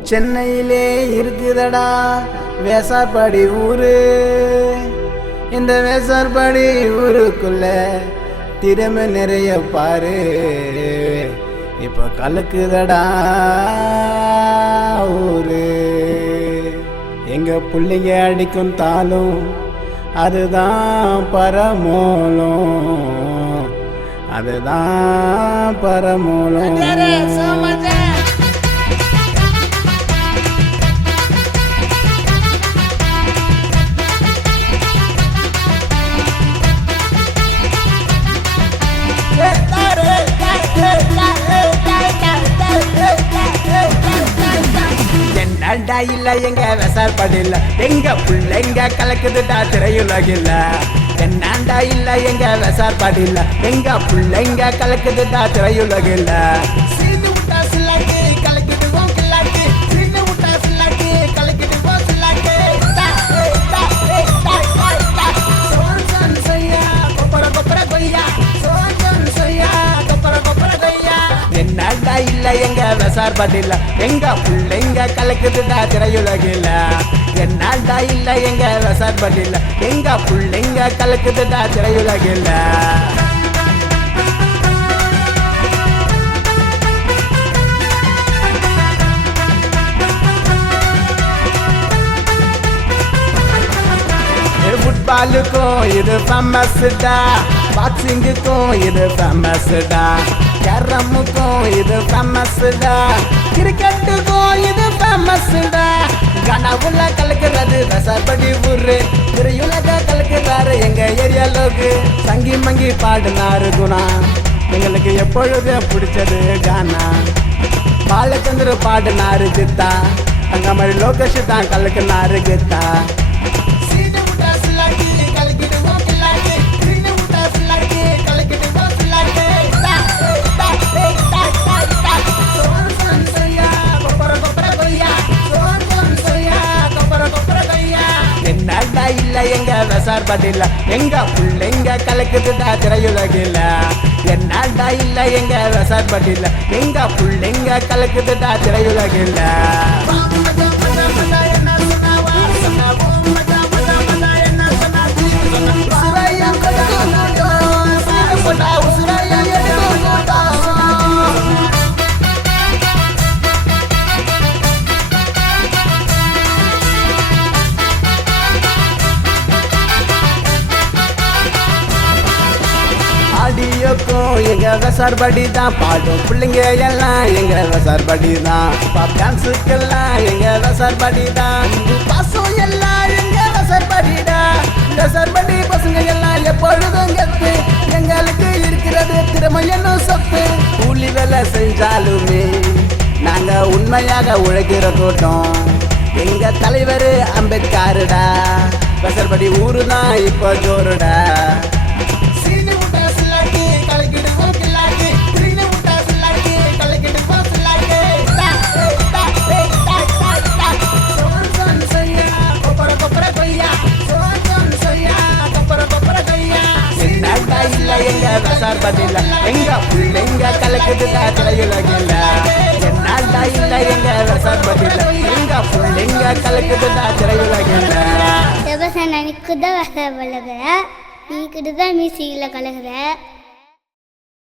சென்னையிலே இருக்குதடா வேசார்பாடி ஊரு. இந்த வேசார்பாடி ஊருக்குள்ள திறமை நிறைய பாரு. இப்போ கலக்குதடா ஊரு. எங்க பிள்ளைங்க அடிக்கும் தாளும் அதுதான் பரமூலம், அதுதான் பரமூலம். என்னடா இல்ல எங்க விசார்படில்ல, எங்க பிள்ளைங்க கலக்குதுடா திரையுலகில்ல. என்னடா இல்ல எங்க விசார்படில்ல, எங்க பிள்ளைங்க கலக்குதுடா திரையுலகில்ல. என்னடா இல்ல எங்க விசார்படில்ல, எங்க பிள்ளைங்க கலக்குதுடா திரையுலகில்ல. என்னடா இல்ல எங்க விசார்படில்ல, எங்க பிள்ளைங்க கலக்குதுடா திரையுலகில்ல. ஃபுட்பாலுக்கும் இது ஃபேமஸ்டா, பாக்ஸிங்குக்கும் இது ஃபேமஸ்டா, கேரமுக்கும் இது ஃபேமஸ்டா, கிரிக்கெட்டுக்கும் இது ஃபேமஸ்டா. கனவுல கலக்கிறது விசார்படி ஊரு, திரையுலக கலக்கிறாரு எங்க ஏரியா லோகு. சங்கி மங்கி பாடினாரு குணா, எங்களுக்கு எப்பொழுது பிடிச்சது கானா. பாலச்சந்திர பாடினாரு ஜித்தா, அங்க மாதிரி லோகேஷ் தான் கலக்குனாரு கெத்தா. என்னடா இல்ல எங்க விசார்படில்ல, எங்க பிள்ளைங்க கலக்குதுடா திரையுலகில்ல. என்னடா இல்ல எங்க விசார்படில்ல, எங்க பிள்ளைங்க கலக்குதுடா திரையுலகில்ல. ஆடியோக்கும் எங்க விசார்படி தான், பாடும் பிள்ளைங்க எல்லாம் எங்க விசார்படி தான், பாப் டான்ஸுக்கெல்லாம் எங்க விசார்படி தான், பாசம் எல்லாம் எங்க விசார்படி தான். விசார்படி பசங்க எல்லாம் எப்பொழுதும் கெத்து, எங்களுக்கு இருக்கிறது திறமையன்னு சொத்து. கூலி வேலை செஞ்சாலுமே நாங்க உண்மையாக உழைக்கிற கூட்டம். எங்க தலைவர் அம்பேத்கருடா, விசார்படி ஊரு தான் இப்போ ஜோருடா. என்னடா இல்ல எங்க விசார்படில்ல, எங்க பிள்ளைங்க கலக்குதுடா திரையுலகில்ல. என்னடா இல்ல எங்க விசார்படில்ல, எங்க பிள்ளைங்க கலக்குதுடா திரையுலகில்ல. நீ கிட்டதான் மியூசிக்ல கலகுற.